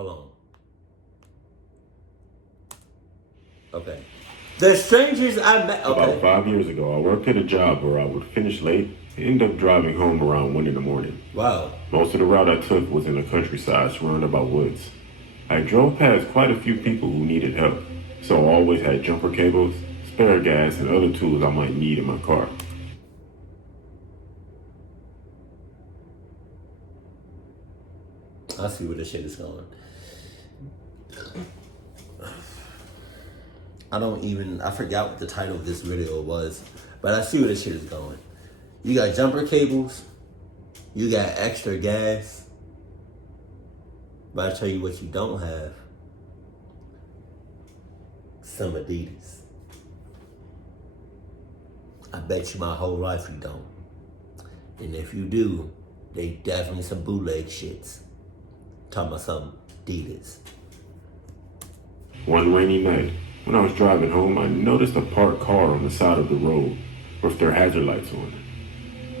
Hold on. Okay. The strangers I met. Okay. About 5 years ago, I worked at a job where I would finish late and end up driving home around 1 in the morning. Wow. Most of the route I took was in the countryside surrounded by woods. I drove past quite a few people who needed help, so I always had jumper cables, spare gas, and other tools I might need in my car. I see where this shit is going. I forgot what the title of this video was, but I see where this shit is going. You got jumper cables, you got extra gas, but I tell you what you don't have, some Adidas. I bet you my whole life you don't. And if you do, they definitely some bootleg shits. Talking about some Adidas. One rainy night, when I was driving home, I noticed a parked car on the side of the road with their hazard lights on.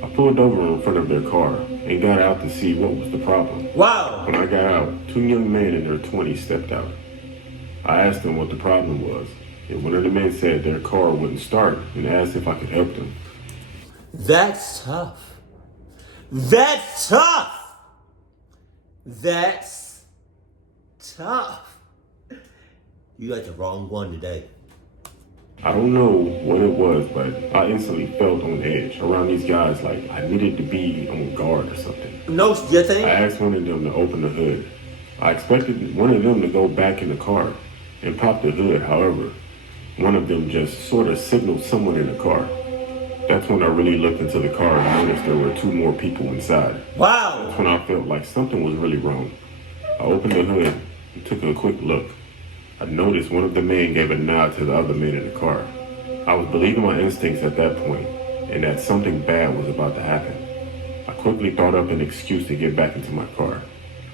I pulled over in front of their car and got out to see what was the problem. Wow! When I got out, two young men in their 20s stepped out. I asked them what the problem was, and one of the men said their car wouldn't start and asked if I could help them. That's tough. That's tough! That's tough. You got the wrong one today. I don't know what it was, but I instantly felt on edge around these guys like I needed to be on guard or something. No, you think? I asked one of them to open the hood. I expected one of them to go back in the car and pop the hood. However, one of them just sort of signaled someone in the car. That's when I really looked into the car and noticed there were two more people inside. Wow! That's when I felt like something was really wrong. I opened the hood and took a quick look. I noticed one of the men gave a nod to the other men in the car. I was believing my instincts at that point, and that something bad was about to happen. I quickly thought up an excuse to get back into my car.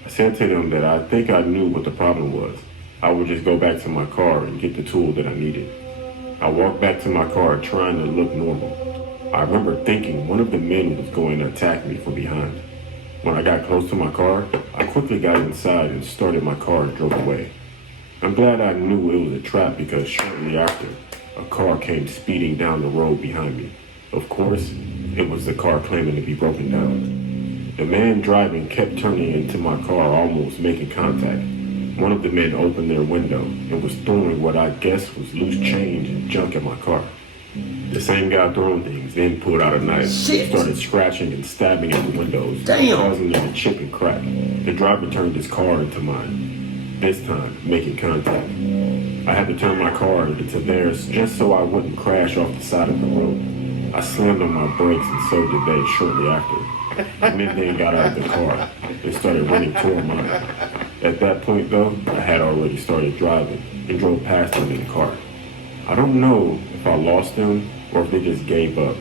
I said to them that I think I knew what the problem was. I would just go back to my car and get the tool that I needed. I walked back to my car trying to look normal. I remember thinking one of the men was going to attack me from behind. When I got close to my car, I quickly got inside and started my car and drove away. I'm glad I knew it was a trap because shortly after, a car came speeding down the road behind me. Of course, it was the car claiming to be broken down. The man driving kept turning into my car, almost making contact. One of the men opened their window and was throwing what I guess was loose change and junk at my car. The same guy throwing things then pulled out a knife and started scratching and stabbing at the windows, causing them to chip and crack. The driver turned his car into mine, this time making contact. I had to turn my car into theirs just so I wouldn't crash off the side of the road. I slammed on my brakes and so did they shortly after. The men then got out of the car and started running toward mine. At that point though, I had already started driving and drove past them in the car. I don't know if I lost them or if they just gave up,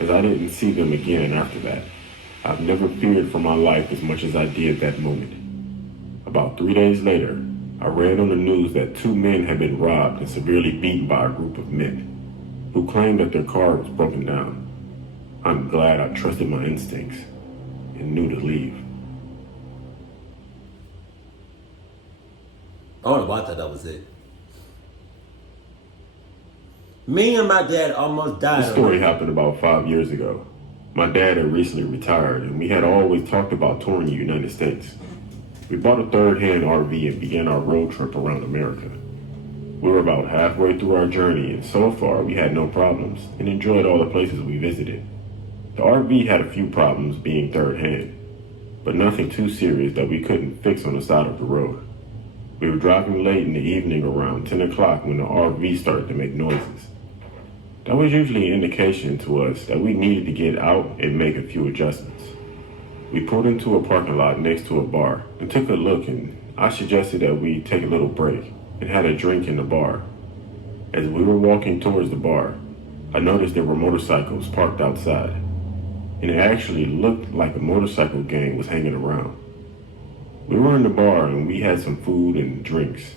as I didn't see them again after that. I've never feared for my life as much as I did that moment. About 3 days later, I read on the news that two men had been robbed and severely beaten by a group of men who claimed that their car was broken down. I'm glad I trusted my instincts and knew to leave. I don't know why I thought that was it. Me and my dad almost died. This story happened about 5 years ago. My dad had recently retired, and we had always talked about touring the United States. We bought a third-hand RV and began our road trip around America. We were about halfway through our journey, and so far we had no problems and enjoyed all the places we visited. The RV had a few problems being third-hand, but nothing too serious that we couldn't fix on the side of the road. We were driving late in the evening around 10 o'clock when the RV started to make noises. That was usually an indication to us that we needed to get out and make a few adjustments. We pulled into a parking lot next to a bar and took a look, and I suggested that we take a little break and had a drink in the bar. As we were walking towards the bar, I noticed there were motorcycles parked outside, and it actually looked like a motorcycle gang was hanging around. We were in the bar and we had some food and drinks.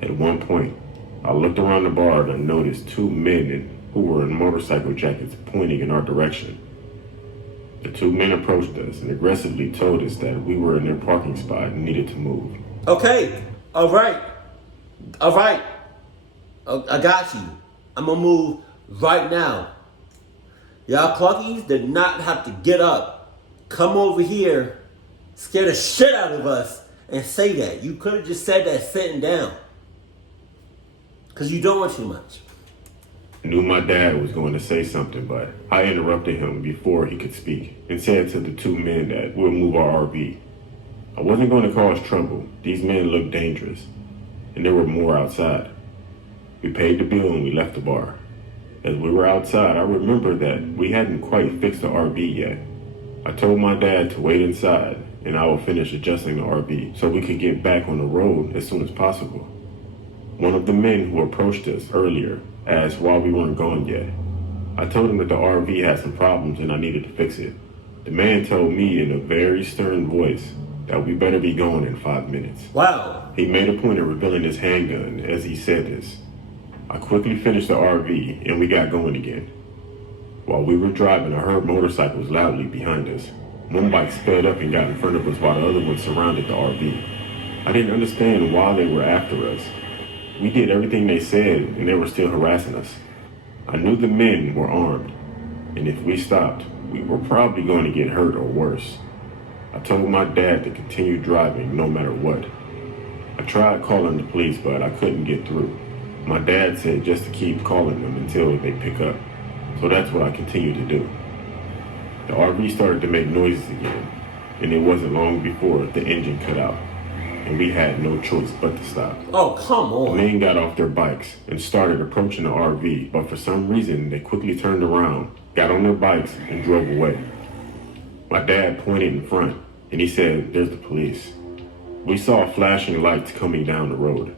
At one point, I looked around the bar and noticed two men who were in motorcycle jackets pointing in our direction. The two men approached us and aggressively told us that we were in their parking spot and needed to move. Okay. All right. All right. I got you. I'm gonna move right now. Y'all Cluckies did not have to get up, come over here, scare the shit out of us, and say that. You could have just said that sitting down. Because you don't want too much. I knew my dad was going to say something, but I interrupted him before he could speak and said to the two men that we'll move our RV. I wasn't going to cause trouble. These men looked dangerous, and there were more outside. We paid the bill and we left the bar. As we were outside, I remembered that we hadn't quite fixed the RV yet. I told my dad to wait inside and I would finish adjusting the RV so we could get back on the road as soon as possible. One of the men who approached us earlier asked why we weren't gone yet. I told him that the RV had some problems and I needed to fix it. The man told me in a very stern voice that we better be going in 5 minutes. Wow. He made a point of revealing his handgun as he said this. I quickly finished the RV and we got going again. While we were driving, I heard motorcycles loudly behind us. One bike sped up and got in front of us while the other one surrounded the RV. I didn't understand why they were after us. We did everything they said and they were still harassing us. I knew the men were armed, and if we stopped, we were probably going to get hurt or worse. I told my dad to continue driving no matter what. I tried calling the police, but I couldn't get through. My dad said just to keep calling them until they pick up, so that's what I continued to do. The RV started to make noises again, and it wasn't long before the engine cut out, and we had no choice but to stop. Oh, come on. The men got off their bikes and started approaching the RV, but for some reason they quickly turned around, got on their bikes, and drove away. My dad pointed in front, and he said, "There's the police." We saw flashing lights coming down the road.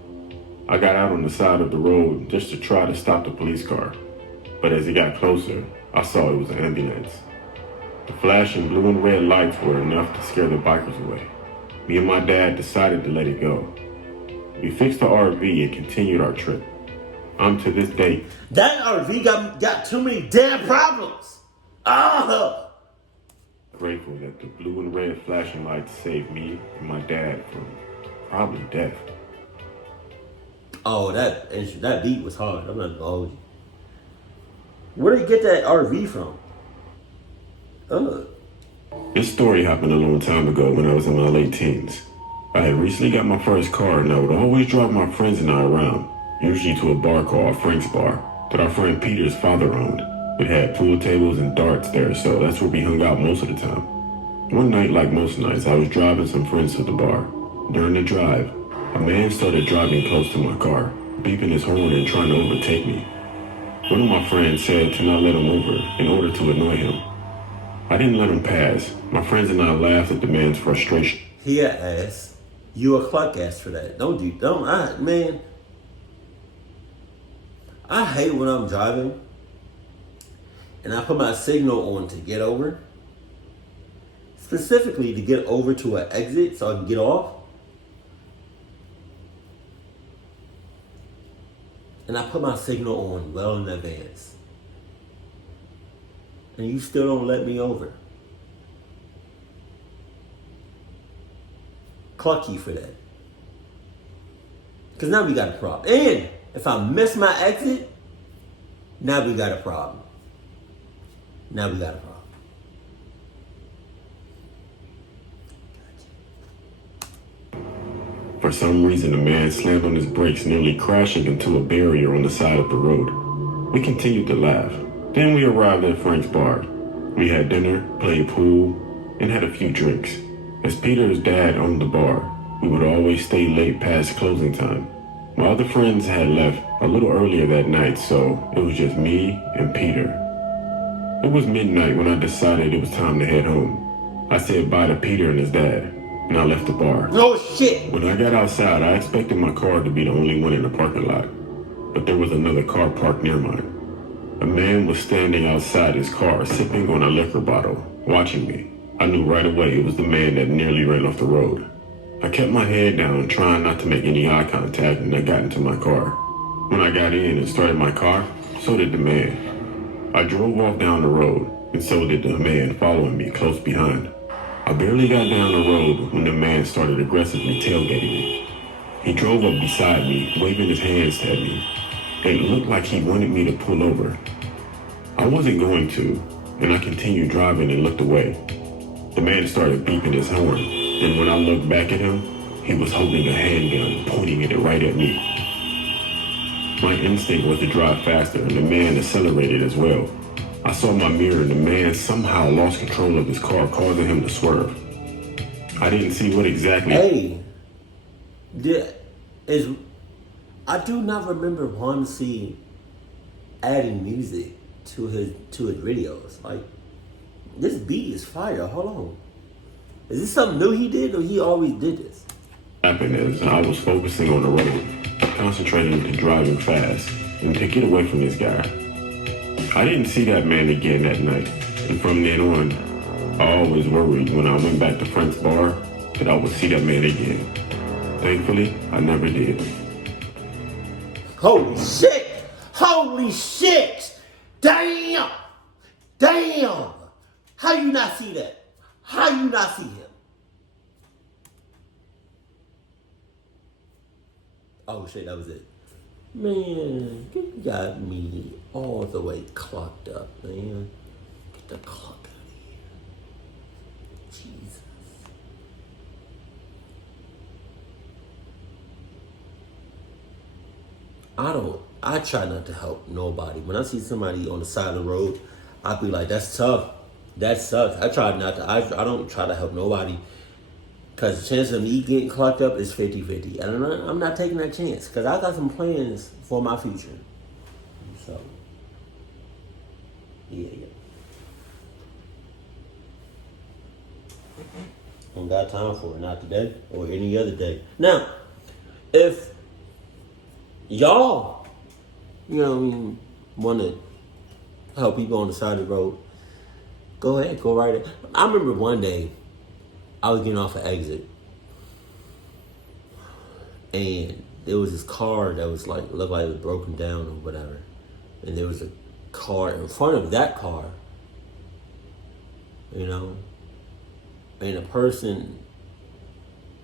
I got out on the side of the road just to try to stop the police car, but as it got closer, I saw it was an ambulance. The flashing blue and red lights were enough to scare the bikers away. Me and my dad decided to let it go. We fixed the RV and continued our trip. To this day, that RV got too many damn problems. Oh. Grateful that the blue and red flashing lights saved me and my dad from probably death. Oh, that beat was hard. I'm not gonna hold you. Where did you get that RV from? This story happened a long time ago when I was in my late teens. I had recently got my first car and I would always drive my friends and I around, usually to a bar called Frank's Bar that our friend Peter's father owned. It had pool tables and darts there, so that's where we hung out most of the time. One night, like most nights, I was driving some friends to the bar. During the drive, a man started driving close to my car, beeping his horn and trying to overtake me. One of my friends said to not let him over in order to annoy him. I didn't let him pass. My friends and I laughed at the man's frustration. He a ass. You a cluck ass for that. Man. I hate when I'm driving and I put my signal on to get over. Specifically to get over to an exit so I can get off. And I put my signal on well in advance. And you still don't let me over. Cluck you for that. Because now we got a problem. And if I miss my exit, now we got a problem. For some reason, the man slammed on his brakes, nearly crashing into a barrier on the side of the road. We continued to laugh. Then we arrived at Frank's Bar. We had dinner, played pool, and had a few drinks. As Peter's dad owned the bar, we would always stay late past closing time. My other friends had left a little earlier that night, so it was just me and Peter. It was midnight when I decided it was time to head home. I said bye to Peter and his dad, and I left the bar. Oh shit! When I got outside, I expected my car to be the only one in the parking lot, but there was another car parked near mine. A man was standing outside his car, sipping on a liquor bottle, watching me. I knew right away it was the man that nearly ran off the road. I kept my head down, trying not to make any eye contact, and I got into my car. When I got in and started my car, so did the man. I drove off down the road, and so did the man following me close behind. I barely got down the road when the man started aggressively tailgating me. He drove up beside me, waving his hands at me. It looked like he wanted me to pull over. I wasn't going to, and I continued driving and looked away. The man started beeping his horn, and when I looked back at him, he was holding a handgun, pointing it right at me. My instinct was to drive faster, and the man accelerated as well. I saw my mirror, and the man somehow lost control of his car, causing him to swerve. I didn't see what exactly... Hey, I do not remember Wanse adding music to his videos. Like, this beat is fire. Hold on. Is this something new he did, or he always did this? Happened is I was focusing on the road, concentrating to driving fast and to get away from this guy. I didn't see that man again that night, and from then on, I always worried when I went back to Frank's bar that I would see that man again. Thankfully, I never did. Holy shit! Holy shit! Damn! Damn! How you not see that? How you not see him? Oh shit, that was it. Man, you got me all the way clocked up, man. Get the clock out of here. Jesus. I try not to help nobody. When I see somebody on the side of the road, I be like, that's tough. That sucks. I don't try to help nobody. Because the chance of me getting clocked up is 50-50. And I'm not taking that chance. Because I got some plans for my future. So, yeah. Don't got time for it. Not today or any other day. Now, if y'all, want to help people on the side of the road, go ahead. Go right ahead. I remember one day, I was getting off an exit, and there was this car that was looked like it was broken down or whatever, and there was a car in front of that car, and a person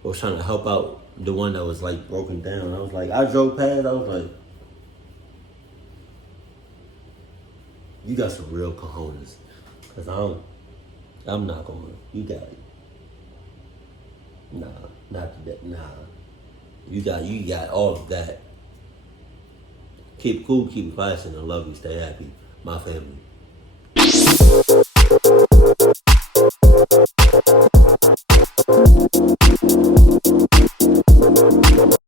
was trying to help out the one that was broken down. I was like, I drove past, I was like, you got some real cojones, cause I'm not gonna, you got it. Nah, not that. Nah, you got all of that. Keep cool, keep it classy, and I love you. Stay happy, my family.